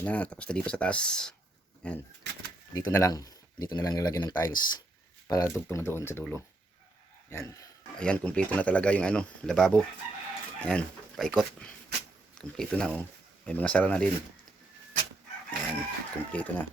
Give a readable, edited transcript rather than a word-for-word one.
Yan na, tapos na dito sa taas. Yan. Dito na lang. Dito na lang nilagyan ng tiles para dugtong doon sa dulo. Yan. Ayan, kumpleto na talaga yung ano, lababo. Ayan, paikot. Kumpleto na oh. May mga sara na din. Ayan, kumpleto na.